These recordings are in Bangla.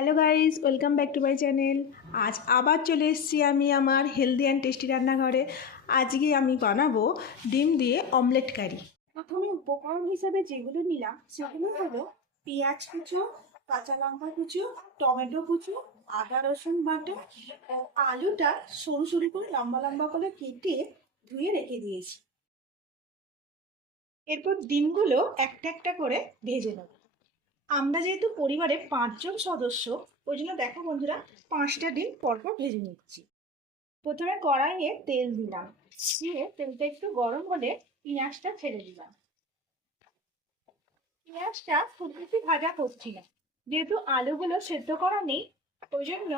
Hello guys, welcome back to my channel. আজ আবার চলে এসেছি আমি আমার হেলদি অ্যান্ড টেস্টি রান্নাঘরে। আজকে আমি বানাবো ডিম দিয়ে অমলেট কারি। প্রথমে উপকরণ হিসেবে যেগুলো নিলাম সেগুলো হলো পেঁয়াজ কুচো, কাঁচা লঙ্কা কুচো, টমেটো কুচো, আদা রসুন বাটা ও আলুটা সরু সরু করে লম্বা লম্বা করে কেটে ধুয়ে রেখে দিয়েছি। এরপর ডিমগুলো একটা একটা করে ভেজে নেব। আমরা যেহেতু পরিবারে 5 জন সদস্য, ওই জন্য দেখো বন্ধুরা, 5টা ডিম পরপর ভেজে নিচ্ছি। প্রথমে কড়াইয়ে তেল দিলাম, দিয়ে তেলটা একটু গরম হলে পেঁয়াজটা ছেড়ে দিলাম। পেঁয়াজটা খুব বেশি ভাজা করছি না, যেহেতু আলুগুলো সেদ্ধ করা নেই, ওই জন্য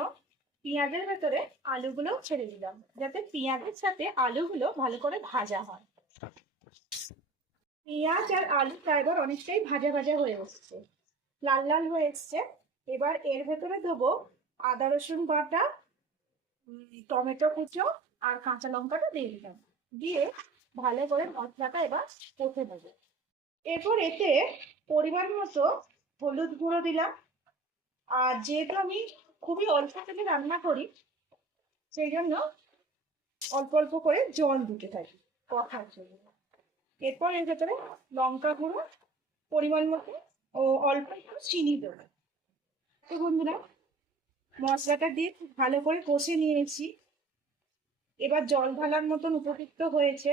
পেঁয়াজের ভেতরে আলুগুলো ছেড়ে দিলাম, যাতে পেঁয়াজের সাথে আলুগুলো ভালো করে ভাজা হয়। পেঁয়াজ আর আলুটা এবার অনেকটাই ভাজা ভাজা হয়ে এসছে, লাল লাল হয়ে এসছে। এবার এর ভেতরে দেবো আদা রসুন বাটা, টমেটো কুচো আর কাঁচা লঙ্কাটা দিয়ে দিলাম, দিয়ে ভালো করে মশলাটা এবার কষে নেবো। এরপর এতে পরিমাণ মতো হলুদ গুঁড়ো দিলাম। আর যেহেতু আমি খুবই অল্প তেলে রান্না করি, সেই জন্য অল্প অল্প করে জল দিতে থাকি কষার জন্য। এরপর এর ভেতরে লঙ্কা গুঁড়ো পরিমাণ মতো ও অল্প একটু চিনি দেবো। তো বন্ধুরা, মশলাটা দিয়ে খুব ভালো করে কষে নিয়েছি। এবার জল ঢালার মতন উপযুক্ত হয়েছে,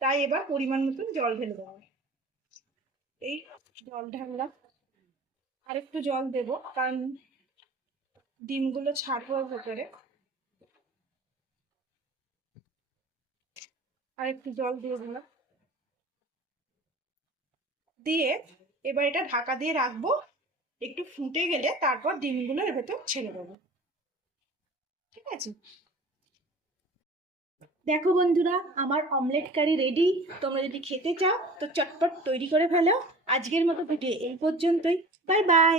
তাই এবার পরিমাণ মতন জল ঢেলে দেবো। এই জল ঢাললাম, আর একটু জল দেবো কারণ ডিমগুলো ছাড়বো ভেতরে। আর একটু জল দিয়ে দিলাম, দিয়ে এবার এটা ঢাকা দিয়ে রাখবো। একটু ফুটে গেলে তারপর ডিমগুলো এর ভেতর ছেড়ে দেবো। ঠিক আছে, দেখো বন্ধুরা, আমার অমলেট কারি রেডি। তোমরা যদি খেতে চাও তো চটপট তৈরি করে ফেলো। আজকের মতো ভিডিও এই পর্যন্তই। Bye bye.